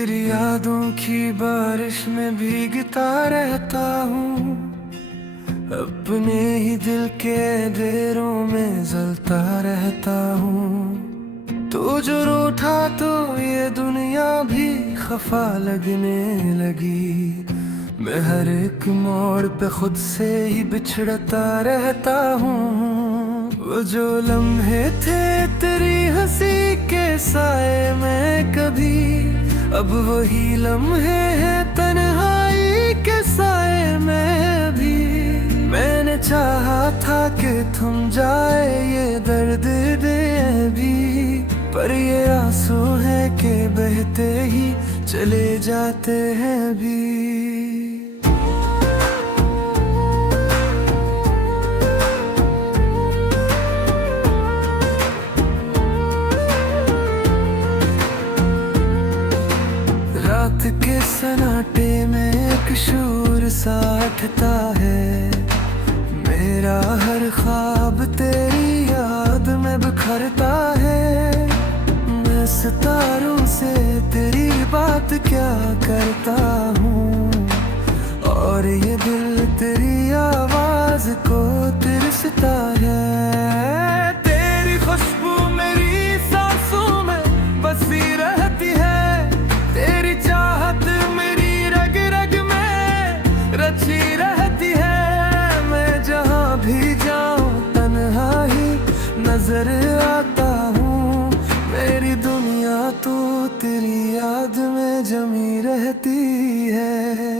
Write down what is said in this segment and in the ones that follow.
तेरी यादों की बारिश में भीगता रहता हूँ, अपने ही दिल के अंधेरों में जलता रहता हूँ। तू जो रूठा तो ये दुनिया भी खफा लगने लगी। मैं हर एक मोड़ पे खुद से ही बिछड़ता रहता हूँ। वो जो लम्हे थे तेरी हंसी के साए में कभी, अब वही लम्हे हैं तन्हाई के साए में भी। मैंने चाहा था कि थम जाए ये दर्द दे भी, पर ये आंसू है कि बहते ही चले जाते हैं भी। रात के सन्नाटे में एक शोर सा उठता है, मेरा हर ख्वाब तेरी याद में बिखरता है। मैं सितारों से तेरी बात क्या करता हूँ, और ये दिल तेरी आवाज को तिरसता है। तेरी खुशबू मेरी सांसों में बसी रहती है, तेरी चाहत मेरी रग रग में रची रहती है। मैं जहाँ भी जाऊँ तन्हा ही नजर आता हूँ, मेरी दुनिया तो तेरी याद में जमी रहती है।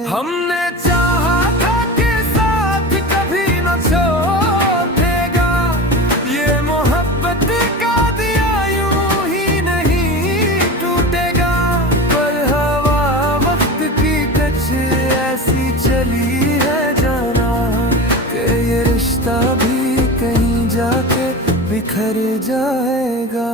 हमने चाहा था कि साथ कभी न छोड़ेगा, ये मोहब्बत का दिया यूं ही नहीं टूटेगा। पर हवा वक्त की कच ऐसी चली है जाना, कि ये रिश्ता भी कहीं जाके बिखर जाएगा।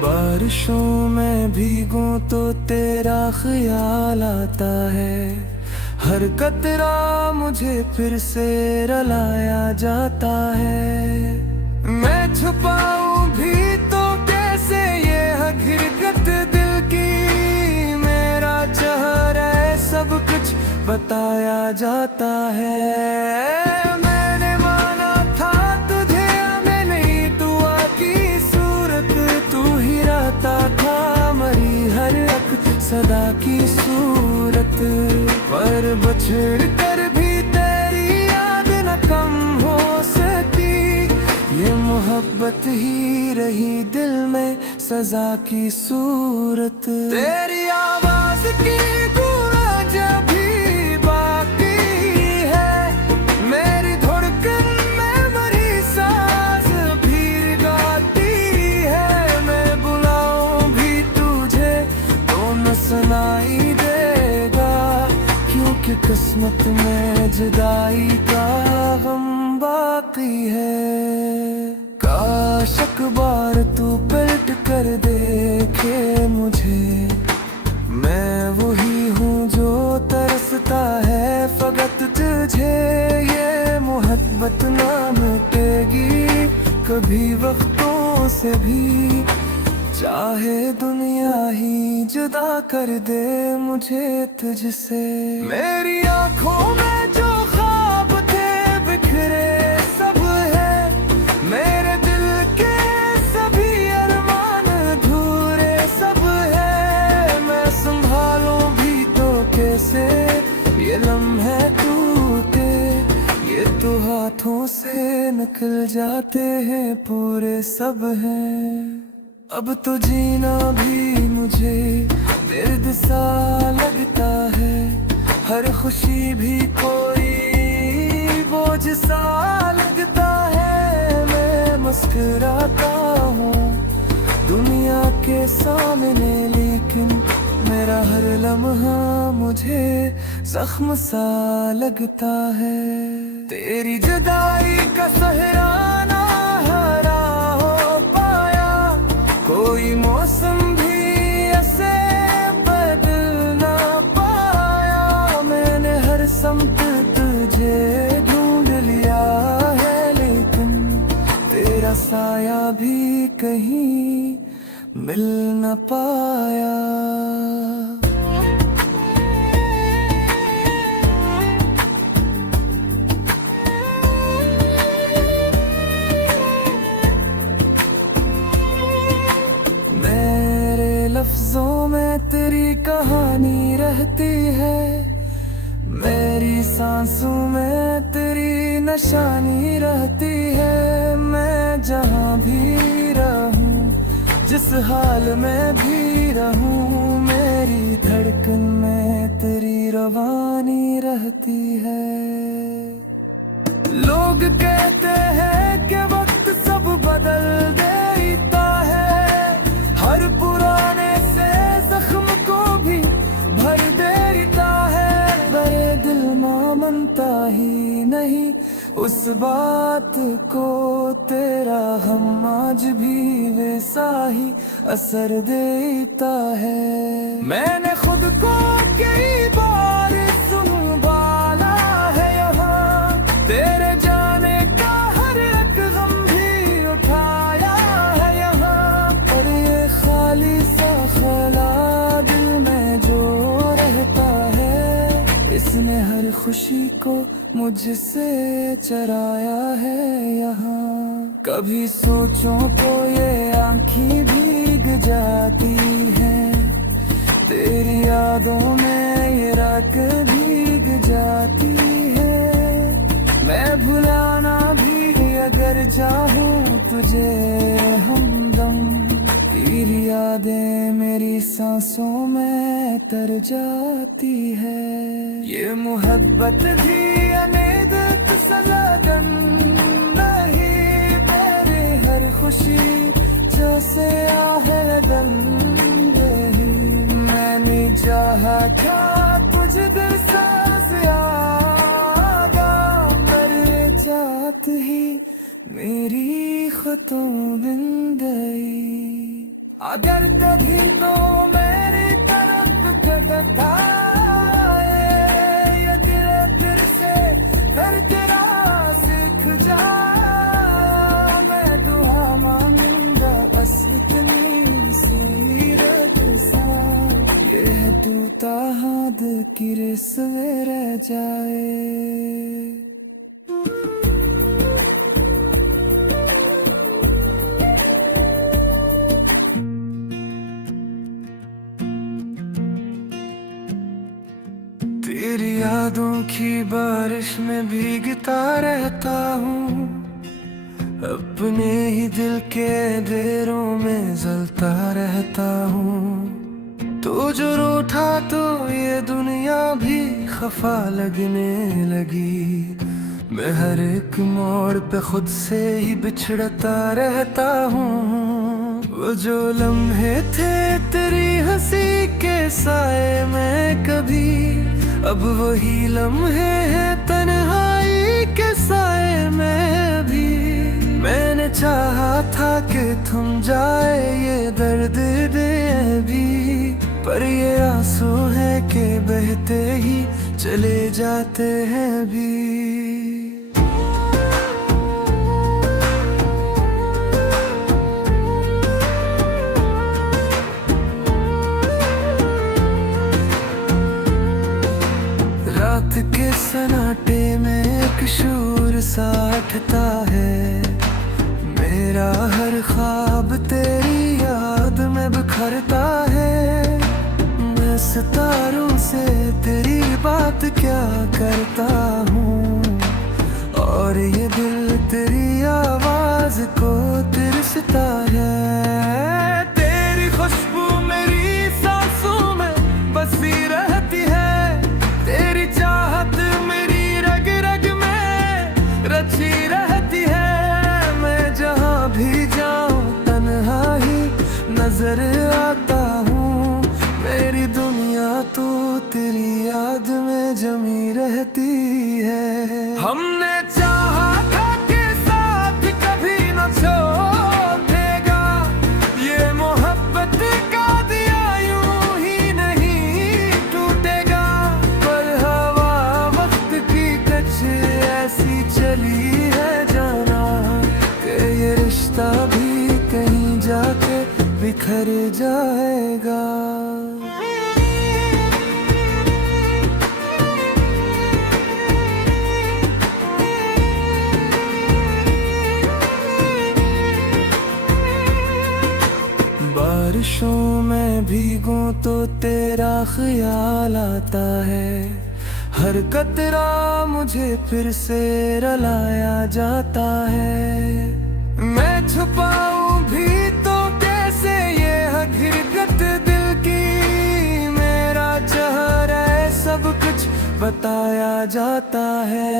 बारिशों में भीगूं तो तेरा ख्याल आता है, हर कतरा मुझे फिर से रुलाया जाता है। मैं छुपाऊं भी तो कैसे ये हकीकत दिल की, मेरा चेहरा सब कुछ बताया जाता है। मैंने माना था तुझे मैं नहीं, तू आकी सूरत तू ही रहता था, मरी हर एक सदा की सूरत। पर बछड़ कर भी तेरी याद न कम हो सकी, ये मोहब्बत ही रही दिल में सजा की सूरत। तेरी आवाज की गूंज भी बाकी है, मेरी धड़कन में मरी सांस भी गाती है। मैं बुलाऊं भी तुझे तो न सुनाई देगा, क्योंकि किस्मत में जुदाई का गम बाकी है। काश एक बार तू पलट कर देखे मुझे, मैं वही हूँ जो तरसता है फकत तुझे। ये मोहब्बत ना मिटेगी कभी वक्तों से भी, चाहे दुनिया ही जुदा कर दे मुझे तुझसे। मेरी आंखों में जो ख्वाब थे बिखरे सब है, मेरे दिल के सभी अरमान अधूरे सब है। मैं संभालूं भी तो कैसे ये लम्हे टूटे, ये तो हाथों से निकल जाते हैं पूरे सब हैं। अब तो जीना भी मुझे दर्द सा लगता है, हर खुशी भी कोई बोझ सा लगता है। मैं मुस्कुराता हूँ दुनिया के सामने, लेकिन मेरा हर लम्हा मुझे जख्म सा लगता है। तेरी जुदाई का सहराना हरा हो पाया, कोई मौसम भी ऐसे बदल ना पाया। मैं कहीं मिल न पाया। मेरे लफ्जों में तेरी कहानी रहती है, मेरी सांसों में तेरी निशानी रहती है। मैं जहाँ भी रहूं, जिस हाल में भी रहूं, मेरी धड़कन में तेरी रवानी रहती है। लोग कहते हैं कि वक्त सब बदल देता है, हर पुराने से जख्म को भी भर देता है। मेरे दिल मानता ही नहीं उस बात को, तेरा हम आज भी वैसा ही असर देता है। मैंने खुद को कई बार संभाला है यहाँ, तेरे जाने का हर एक गम भी उठाया है यहाँ। पर ये खाली सा ख्याला दिल में जो रहता है, इसने हर खुशी को मुझसे चराया है यहाँ। कभी सोचों तो ये आँखें भीग जाती हैं, तेरी यादों में ये रात भीग जाती है। मैं भुलाना भी अगर चाहूँ तुझे हमदम, तेरी यादें मेरी सांसों में तर जाती है। ये मोहब्बत भी अनेद लगन नहीं, मेरी हर खुशी जैसे आहलन रही। मैंने चाहा था कुछ दिल सांस आगा, मेरे चाहत ही मेरी खतों बिन गई। अगर कभी तो मेरी तरफ कटता ये दिल फिर से फिर तेरा सीख जा। मैं दुआ मांगूंगा बस इतनी सीरत सा, ये तू ताहद की रिस्वे रह जाए। तेरी यादों की बारिश में भीगता रहता हूँ, अपने ही दिल के अंधेरों में जलता रहता हूँ। तो जो रूठा तो ये दुनिया भी खफा लगने लगी। मैं हर एक मोड़ पे खुद से ही बिछड़ता रहता हूँ। वो जो लम्हे थे तेरी हंसी के साए में कभी, अब वही लम्हे हैं तन्हाई के साए में भी। मैंने चाहा था कि थम जाए ये दर्द दे भी, पर ये आंसू है कि बहते ही चले जाते हैं भी। रात के सन्नाटे में एक शोर सा उठता है, मेरा हर ख्वाब तेरी याद में बिखरता है। मैं सितारों से तेरी बात क्या करता हूँ, और ये दिल तेरी आवाज को तिरसता है। तेरी खुशबू मेरी सांसों में बसी रहती है, तेरी चाहत मेरी रग रग में रची रहती है। मैं जहाँ भी जाऊँ तन्हा ही नजर आता हूँ, मेरी दुनिया तो तेरी याद में जमी रहती है। हमने चाहा था कि साथ कभी न छोड़ेगा, ये मोहब्बत का दिया यूं ही नहीं टूटेगा। पर हवा वक्त की कच ऐसी चली है जाना, कि ये रिश्ता भी कहीं बिखर जाएगा। बारिशों में भीगूं तो तेरा ख्याल आता है, हर कतरा मुझे फिर से रुलाया जाता है। मैं छुपाऊं भी तो कैसे ये हकीकत दिल की, मेरा चेहरा सब कुछ बताया जाता है।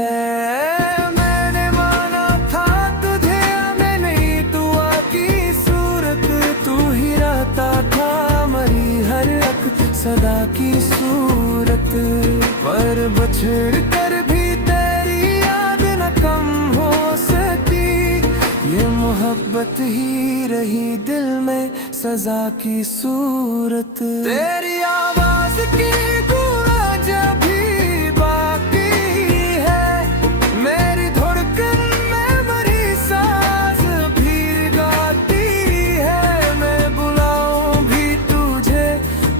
मैंने माना था तुझे, मैं नहीं तू आकी सूरत, तू ही रहता था मरी हर एक सदा की सूरत। पर बछड़ कर भी तेरी याद न कम हो सकी, ये मोहब्बत ही रही दिल में सजा की सूरत। तेरी आवाज की गूंज भी बाकी है, मेरी धड़कन में मरी सांस भी गाती है। मैं बुलाऊं भी तुझे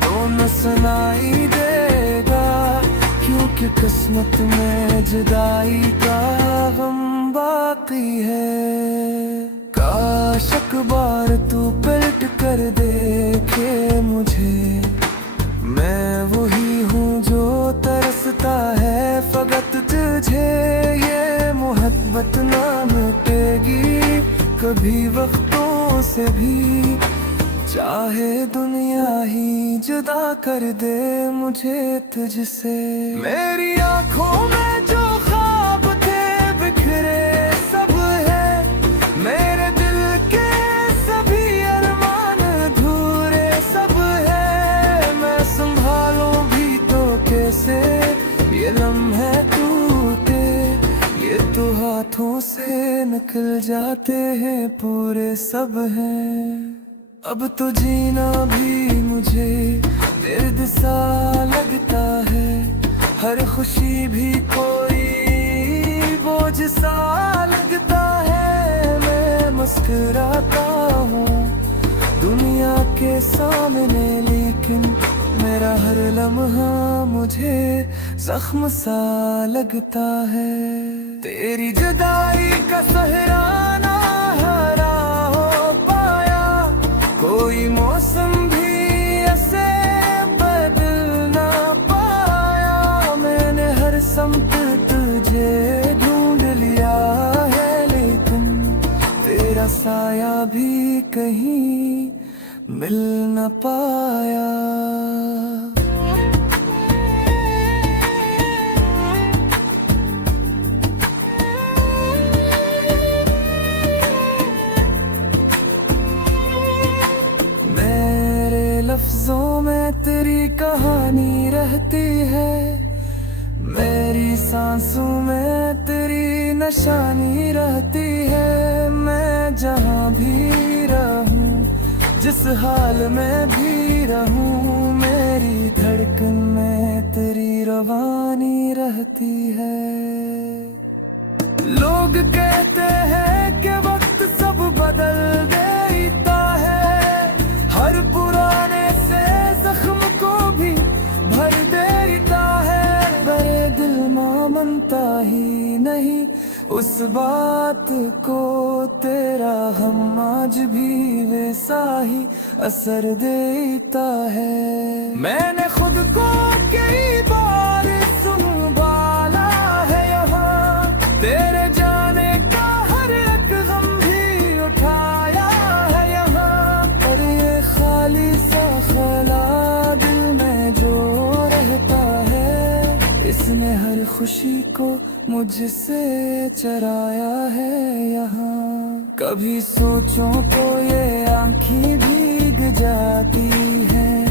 तो न सुनाई देगा, क्योंकि किस्मत में जुदाई का गम बाकी है। काश एक बार तू पलट कर देखे मुझे, मैं वही हूँ जो तरसता है फकत तुझे। ये मोहब्बत ना मिटेगी कभी वक्तों से भी, चाहे दुनिया ही जुदा कर दे मुझे तुझसे। मेरी आंखों में जो ख्वाब थे बिखरे सब है, मेरे दिल के सभी अरमान अधूरे सब है। मैं संभालूं भी तो कैसे ये लम्हे टूटे, ये तो हाथों से निकल जाते हैं पूरे सब हैं। अब तो जीना भी मुझे दर्द सा लगता है, हर खुशी भी कोई बोझ सा लगता है। मैं मुस्कुराता हूँ दुनिया के सामने, लेकिन मेरा हर लम्हा मुझे जख्म सा लगता है। तेरी जुदाई का सहराना हरा हो पाया, कोई मौसम भी ऐसे बदल ना पाया। मैंने हर समत तुझे ढूंढ लिया है, लेकिन तेरा साया भी कहीं मिल न पाया। लफ्जों में तेरी कहानी रहती है, मेरी सांसों में तेरी निशानी रहती है। मैं जहाँ भी रहूं, जिस हाल में भी रहूं, मेरी धड़कन में तेरी रवानी रहती है। लोग कहते हैं कि वक्त सब बदल देता है, हर पुराने से जख्म को भी भर देता है। मेरे दिल मानता ही नहीं उस बात को, तेरा हम आज भी वैसा ही असर देता है। मैंने खुद को कई बार संभाला है यहाँ, तेरे जाने का हर एक गम भी उठाया है यहाँ। पर ये खाली सा ख्याल दिल में जो रहता है, इसने हर खुशी को मुझसे चराया है यहाँ। कभी सोचो तो ये आँखें भीग जाती हैं,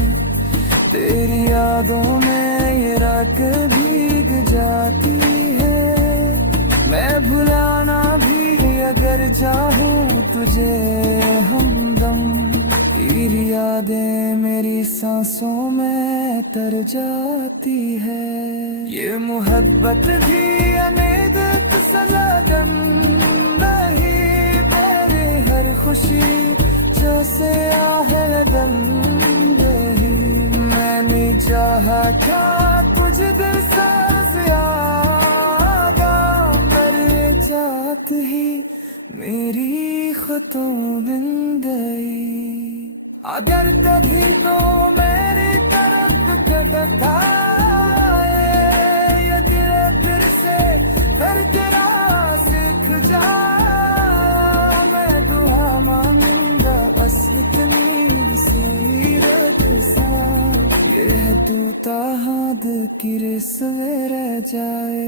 तेरी यादों में ये रात भीग जाती है। मैं भुलाना भी अगर चाहूँ तुझे हमदम, तेरी यादें मेरी सांसों में तर जाती है। ये मोहब्बत भी अनेक तसल्लम नहीं, मेरी हर खुशी जैसे आहे था कुछ दिल सांस आगा, मेरे चाहत ही मेरी खतों बिन गई। अगर तभी तो मेरी तरफ कदता ये दिल फिर से फिर तेरा सीख जा, मैं दुआ मांगूंगा असली सीरत सा, ये तू ताहद की रिस में रह जाए।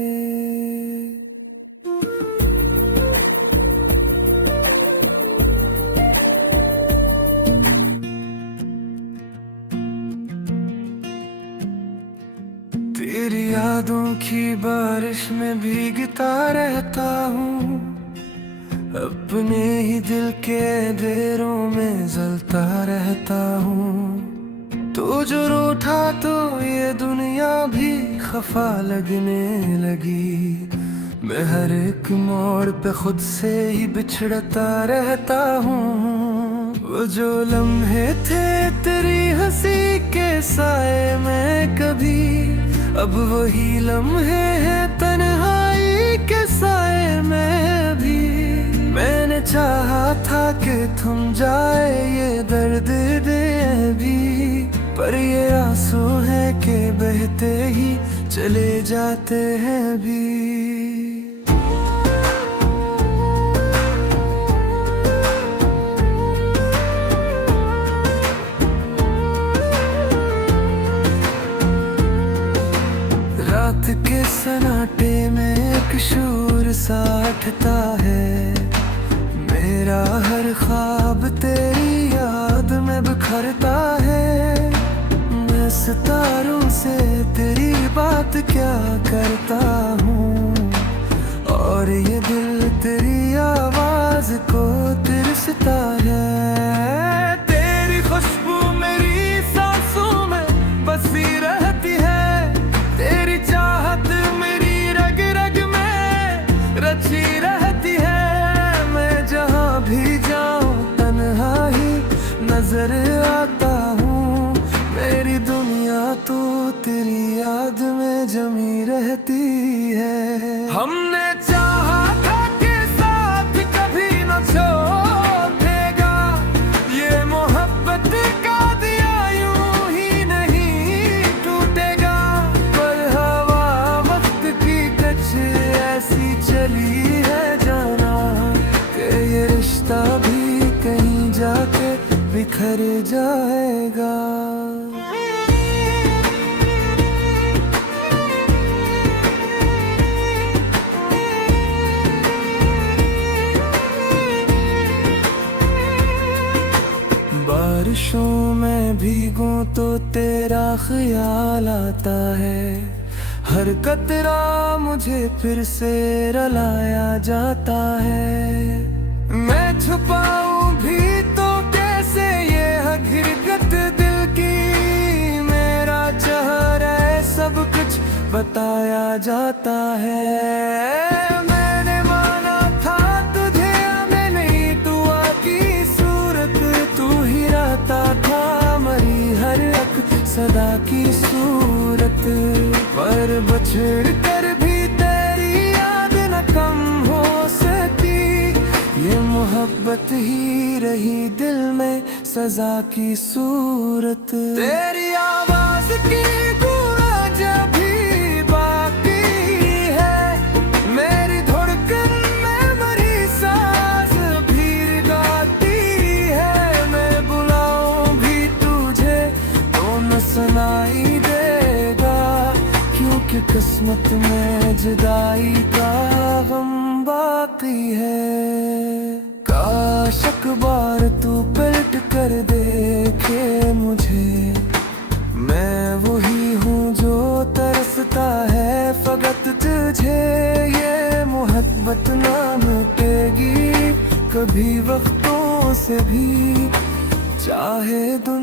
तेरी यादों की बारिश में भीगता रहता हूँ, अपने ही दिल के अंधेरों में जलता रहता हूँ। तू जो रूठा तो ये दुनिया भी खफा लगने लगी, मैं हर एक मोड़ पे खुद से ही बिछड़ता रहता हूँ। वो जो लम्हे थे तेरी हंसी के साए में कभी, अब वही लम्हे हैं तन्हाई के साए में भी। मैंने चाहा था कि थम जाए ये दर्द दे भी, पर ये आंसू है कि बहते ही चले जाते हैं भी। रात के सन्नाटे में एक शोर सा उठता है, मेरा हर ख्वाब तेरी याद में बिखरता है। मैं सितारों से तेरी बात क्या करता हूँ, और ये दिल तेरी आवाज को तिरसता है। तेरी खुशबू मेरी सांसों में बसी रहती है, तेरी चाहत मेरी रग रग में रची रहती है। मैं जहाँ भी जाऊँ तन्हा ही नजर आता हूँ, मेरी दुनिया तो तेरी याद में जमी रहती है। हमने चाहा था कि साथ कभी न छोड़ेगा, ये मोहब्बत का दिया यूं ही नहीं टूटेगा। पर हवा वक्त की कच ऐसी चली है जाना, कि ये रिश्ता भी कहीं जाके बिखर जाएगा। बारिशों में भीगूं तो तेरा ख्याल आता है, हर कतरा मुझे फिर से रुलाया जाता है। मैं छुपाऊं भी तो कैसे ये हकीकत दिल की, मेरा चेहरा सब कुछ बताया जाता है। मैंने माना था तुझे मैं नहीं, तू आकी सूरत तू ही रहता था, मरी हर एक सदा की सूरत। पर बछड़ कर भी तेरी याद न कम हो सकी, ये मोहब्बत ही रही दिल में सजा की सूरत। तेरी आवाज की गूंज भी बाकी है, मेरी धड़कन में मरी सांस भी गाती है। मैं बुलाऊं भी तुझे तो न सुनाई देगा, क्योंकि किस्मत में जुदाई का गम बाकी है। काश एक बार तू पलट कर देखे मुझे, मैं वही हूँ जो तरसता है फकत तुझे। ये मोहब्बत ना मिटेगी कभी वक्तों से भी, चाहे दुनिया